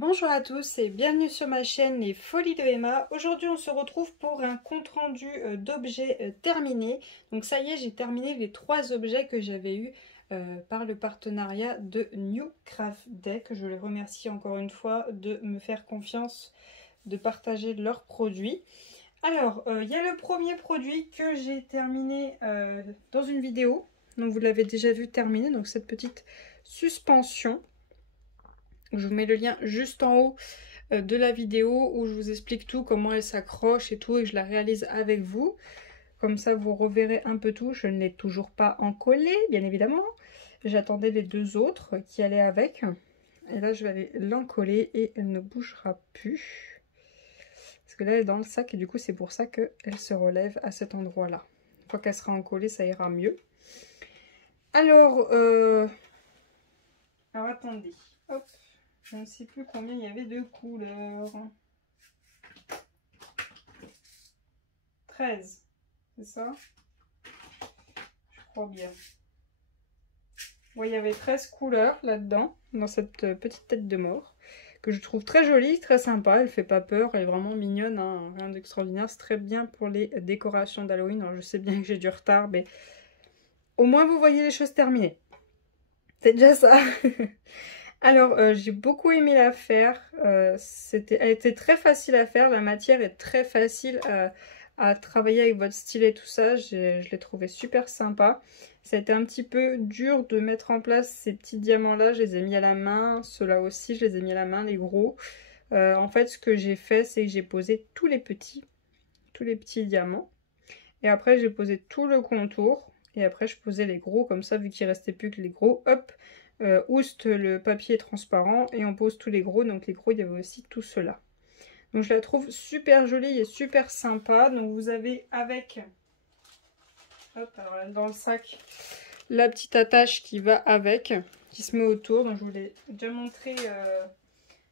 Bonjour à tous et bienvenue sur ma chaîne Les Folies de Emma. Aujourd'hui on se retrouve pour un compte rendu d'objets terminés. Donc ça y est, j'ai terminé les 3 objets que j'avais eu par le partenariat de New Craft Deck. Je les remercie encore une fois de me faire confiance, de partager leurs produits. Alors, il y a le premier produit que j'ai terminé dans une vidéo. Donc vous l'avez déjà vu terminer, donc cette petite suspension. Je vous mets le lien juste en haut de la vidéo où je vous explique tout, comment elle s'accroche et tout, et que je la réalise avec vous. Comme ça, vous reverrez un peu tout. Je ne l'ai toujours pas encollé, bien évidemment. J'attendais les 2 autres qui allaient avec. Et là, je vais aller l'encoller et elle ne bougera plus. Parce que là, elle est dans le sac et du coup, c'est pour ça qu'elle se relève à cet endroit-là. Une fois qu'elle sera encollée, ça ira mieux. Alors, attendez. Hop. Je ne sais plus combien il y avait de couleurs. 13, c'est ça? Je crois bien. Oui, il y avait 13 couleurs là-dedans, dans cette petite tête de mort, que je trouve très jolie, très sympa. Elle fait pas peur, elle est vraiment mignonne, hein, rien d'extraordinaire. C'est très bien pour les décorations d'Halloween. Alors, je sais bien que j'ai du retard, mais au moins vous voyez les choses terminées. C'est déjà ça. Alors, j'ai beaucoup aimé la faire. Elle était très facile à faire. La matière est très facile à travailler avec votre stylet et tout ça. Je l'ai trouvé super sympa. Ça a été un petit peu dur de mettre en place ces petits diamants-là. Je les ai mis à la main. Ceux-là aussi, je les ai mis à la main, les gros. En fait, ce que j'ai fait, c'est que j'ai posé tous les petits diamants. Et après, j'ai posé tout le contour. Et après, je posais les gros comme ça, vu qu'il restait plus que les gros. Hop! Ouste, le papier est transparent et on pose tous les gros. Donc les gros, il y avait aussi tout cela. Donc je la trouve super jolie et super sympa. Donc vous avez avec, hop, alors là, dans le sac, la petite attache qui va avec, qui se met autour. Donc je vous l'ai déjà montré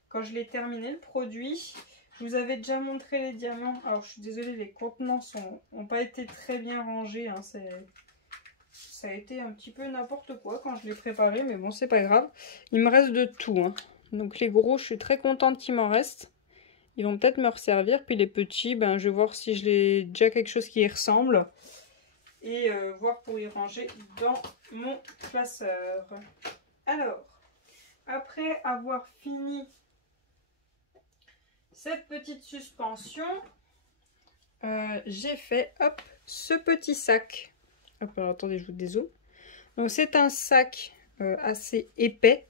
quand je l'ai terminé le produit. Je vous avais déjà montré les diamants. Alors je suis désolée, les contenants n'ont pas été très bien rangés. Hein, ça a été un petit peu n'importe quoi quand je l'ai préparé, mais bon, c'est pas grave. Il me reste de tout. Hein. Donc les gros, je suis très contente qu'il m'en reste. Ils vont peut-être me resservir. Puis les petits, ben, je vais voir si j'ai déjà quelque chose qui y ressemble. Et voir pour y ranger dans mon classeur. Alors, après avoir fini cette petite suspension, j'ai fait, hop, ce petit sac. Hop, alors attendez, je vous dézoome. Donc c'est un sac assez épais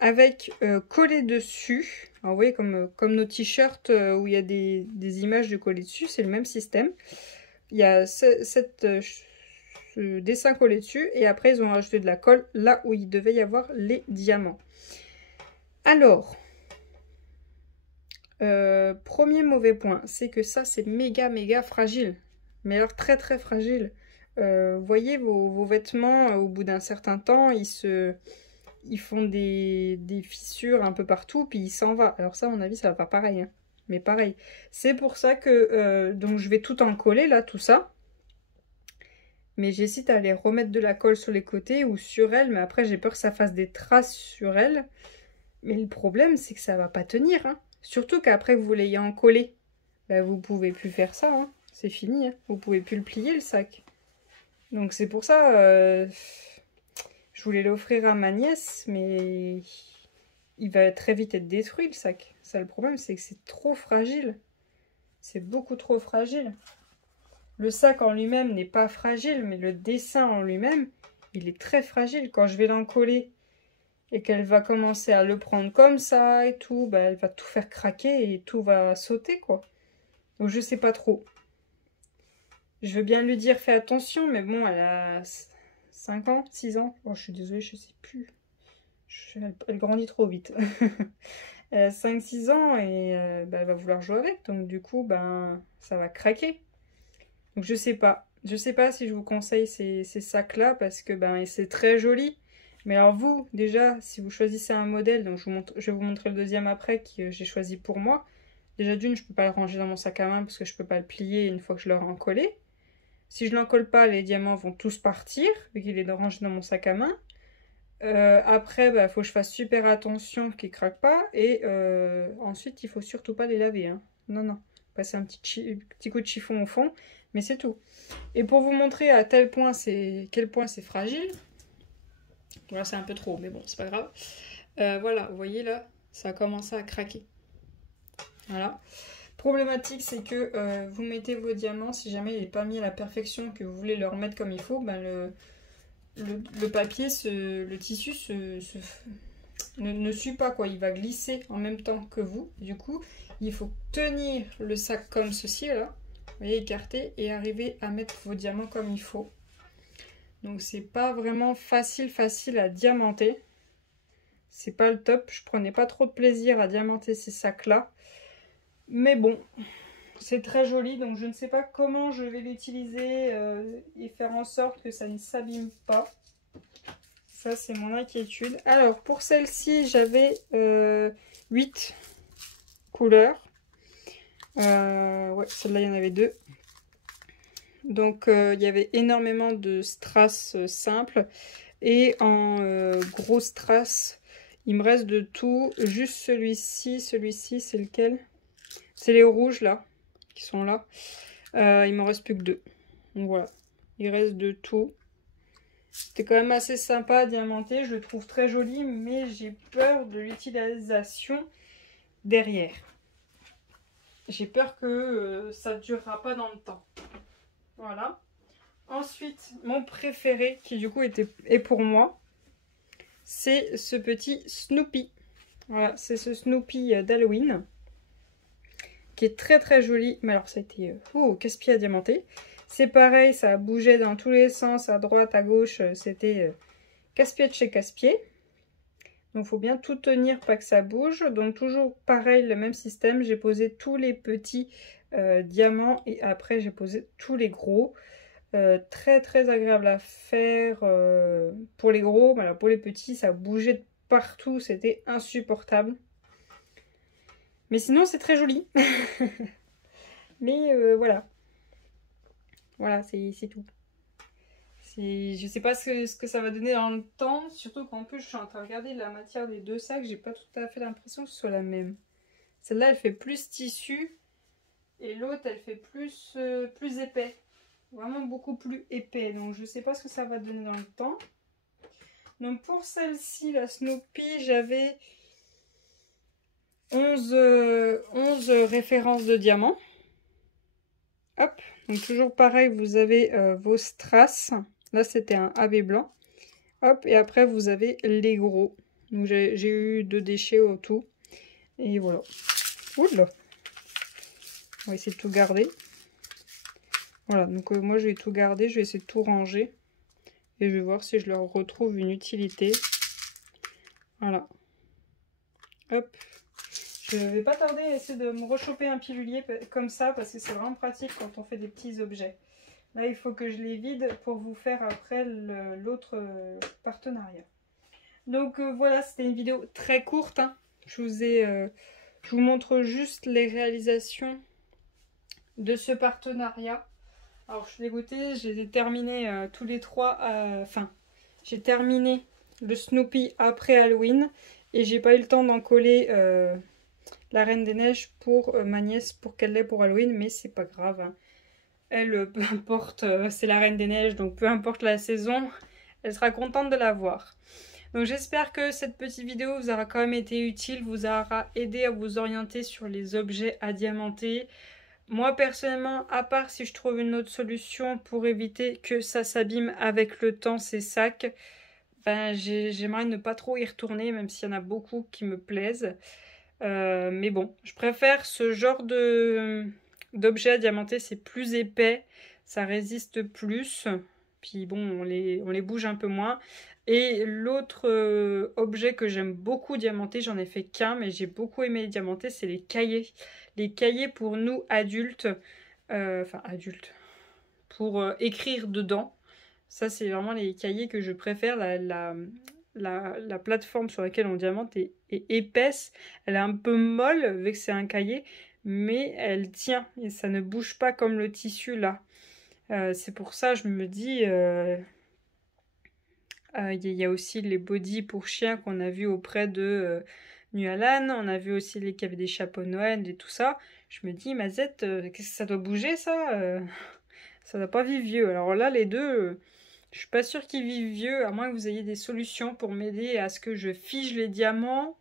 avec collé dessus. Alors vous voyez comme nos t-shirts où il y a des images de collé dessus, c'est le même système. Il y a ce dessin collé dessus et après ils ont rajouté de la colle là où il devait y avoir les diamants. Alors, premier mauvais point, c'est que ça c'est méga fragile. Mais alors très fragile. Voyez vos vêtements, au bout d'un certain temps, ils font des fissures un peu partout, puis il s'en va. Alors ça, à mon avis, ça va pas pareil. Hein. Mais pareil. C'est pour ça que donc je vais tout en coller, là, tout ça. Mais j'hésite à aller remettre de la colle sur les côtés ou sur elle. Mais après, j'ai peur que ça fasse des traces sur elle. Mais le problème, c'est que ça va pas tenir. Hein. Surtout qu'après que vous l'ayez encollé, bah, vous pouvez plus faire ça. Hein. C'est fini. Hein. Vous pouvez plus le plier, le sac. Donc c'est pour ça, je voulais l'offrir à ma nièce, mais il va très vite être détruit le sac. Ça, le problème, c'est que c'est trop fragile. C'est beaucoup trop fragile. Le sac en lui-même n'est pas fragile, mais le dessin en lui-même, il est très fragile. Quand je vais l'encoller et qu'elle va commencer à le prendre comme ça et tout, bah, elle va tout faire craquer et tout va sauter, quoi. Donc je sais pas trop. Je veux bien lui dire fais attention, mais bon, elle a 5 ans, 6 ans. Oh, je suis désolée, je sais plus. Elle grandit trop vite. Elle a 5-6 ans et bah, elle va vouloir jouer avec. Donc du coup, ben, ça va craquer. Donc je sais pas. Je sais pas si je vous conseille ces sacs-là parce que ben, c'est très joli. Mais alors vous, déjà, si vous choisissez un modèle, donc je vais vous montrer le deuxième après que j'ai choisi pour moi. Déjà d'une, je peux pas le ranger dans mon sac à main parce que je peux pas le plier une fois que je l'aurai encollé. Si je l'encolle pas, les diamants vont tous partir, vu qu'il est rangé dans mon sac à main. Après, bah, faut que je fasse super attention qu'ils craquent pas. Et ensuite, il faut surtout pas les laver, hein. Non, non. Passer un petit coup de chiffon au fond, mais c'est tout. Et pour vous montrer à quel point c'est fragile, voilà, c'est un peu trop, mais bon, c'est pas grave. Voilà, vous voyez là, ça a commencé à craquer. Voilà. Problématique, c'est que vous mettez vos diamants, si jamais il n'est pas mis à la perfection, que vous voulez le remettre comme il faut, ben le papier, le tissu ne suit pas, quoi. Il va glisser en même temps que vous. Du coup, il faut tenir le sac comme ceci, là. Vous voyez, écarter et arriver à mettre vos diamants comme il faut. Donc, c'est pas vraiment facile à diamanter. C'est pas le top. Je prenais pas trop de plaisir à diamanter ces sacs-là. Mais bon, c'est très joli. Donc, je ne sais pas comment je vais l'utiliser et faire en sorte que ça ne s'abîme pas. Ça, c'est mon inquiétude. Alors, pour celle-ci, j'avais 8 couleurs. Ouais, celle-là, il y en avait 2. Donc, il y avait énormément de strass simples. Et en gros strass, il me reste de tout. Juste celui-ci. Celui-ci, c'est lequel? C'est les rouges, là, qui sont là. Il m'en reste plus que 2. Donc, voilà. Il reste de tout. C'était quand même assez sympa à diamanter, je le trouve très joli, mais j'ai peur de l'utilisation derrière. J'ai peur que ça ne durera pas dans le temps. Voilà. Ensuite, mon préféré, qui du coup est pour moi, c'est ce petit Snoopy. Voilà, c'est ce Snoopy d'Halloween, qui est très très joli. Mais alors ça a été casse-pied à diamanter. C'est pareil, ça bougeait dans tous les sens, à droite, à gauche, c'était casse-pied de chez casse-pied. Donc il faut bien tout tenir, pas que ça bouge. Donc toujours pareil, le même système. J'ai posé tous les petits diamants et après j'ai posé tous les gros. Très très agréable à faire pour les gros. Mais alors pour les petits, ça bougeait de partout, c'était insupportable. Mais sinon c'est très joli. Mais voilà. Voilà, c'est tout. Je sais pas ce que ça va donner dans le temps, surtout qu'en plus je suis en train de regarder la matière des deux sacs, j'ai pas tout à fait l'impression que ce soit la même. Celle-là elle fait plus tissu et l'autre elle fait plus épais. Vraiment beaucoup plus épais, donc je sais pas ce que ça va donner dans le temps. Donc pour celle-ci, la Snoopy, j'avais 11 références de diamants. Hop, donc toujours pareil, vous avez vos strass. Là, c'était un AB blanc. Hop, et après, vous avez les gros. Donc, j'ai eu 2 déchets au tout. Et voilà. Oula! On va essayer de tout garder. Voilà, donc moi, je vais tout garder. Je vais essayer de tout ranger. Et je vais voir si je leur retrouve une utilité. Voilà. Hop. Je vais pas tarder à essayer de me rechoper un pilulier comme ça, parce que c'est vraiment pratique quand on fait des petits objets. Là, il faut que je les vide pour vous faire après l'autre partenariat. Donc voilà, c'était une vidéo très courte, hein. Je vous montre juste les réalisations de ce partenariat. Alors, je suis dégoûtée, je les ai terminés tous les 3. Enfin, j'ai terminé le Snoopy après Halloween et j'ai pas eu le temps d'en coller la Reine des Neiges pour ma nièce pour qu'elle l'ait pour Halloween, mais c'est pas grave, hein. Elle, peu importe, c'est la Reine des Neiges, donc peu importe la saison, elle sera contente de la voir. Donc j'espère que cette petite vidéo vous aura quand même été utile, vous aura aidé à vous orienter sur les objets à diamanter. Moi personnellement, à part si je trouve une autre solution pour éviter que ça s'abîme avec le temps, ces sacs, ben, j'aimerais ne pas trop y retourner, même s'il y en a beaucoup qui me plaisent. Mais bon, je préfère ce genre d'objet à diamanter, c'est plus épais, ça résiste plus, puis bon, on les bouge un peu moins. Et l'autre objet que j'aime beaucoup diamanter, j'en ai fait qu'un, mais j'ai beaucoup aimé diamanter, c'est les cahiers. Les cahiers pour nous adultes, enfin adultes, pour écrire dedans. Ça, c'est vraiment les cahiers que je préfère. La plateforme sur laquelle on diamante est épaisse. Elle est un peu molle, vu que c'est un cahier, mais elle tient et ça ne bouge pas comme le tissu là. C'est pour ça, je me dis, Il y a aussi les bodys pour chiens qu'on a vu auprès de Nualan. On a vu aussi les qui avaient des chapeaux de Noël et tout ça. Je me dis, Mazette, qu'est-ce que ça doit bouger ça ça doit pas vivre vieux. Alors là, les deux, je suis pas sûre qu'ils vivent vieux, à moins que vous ayez des solutions pour m'aider à ce que je fige les diamants,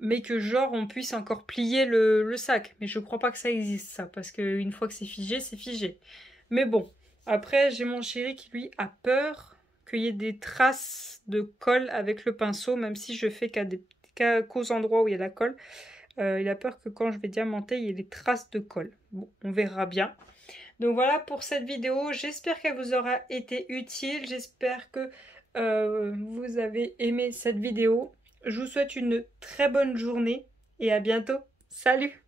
mais que genre on puisse encore plier le sac. Mais je crois pas que ça existe ça, parce qu'une fois que c'est figé, c'est figé. Mais bon, après j'ai mon chéri qui lui a peur qu'il y ait des traces de colle avec le pinceau, même si je fais qu'aux endroits où il y a la colle. Il a peur que quand je vais diamanter, il y ait des traces de colle. Bon, on verra bien. Donc voilà pour cette vidéo, j'espère qu'elle vous aura été utile, j'espère que vous avez aimé cette vidéo. Je vous souhaite une très bonne journée et à bientôt. Salut!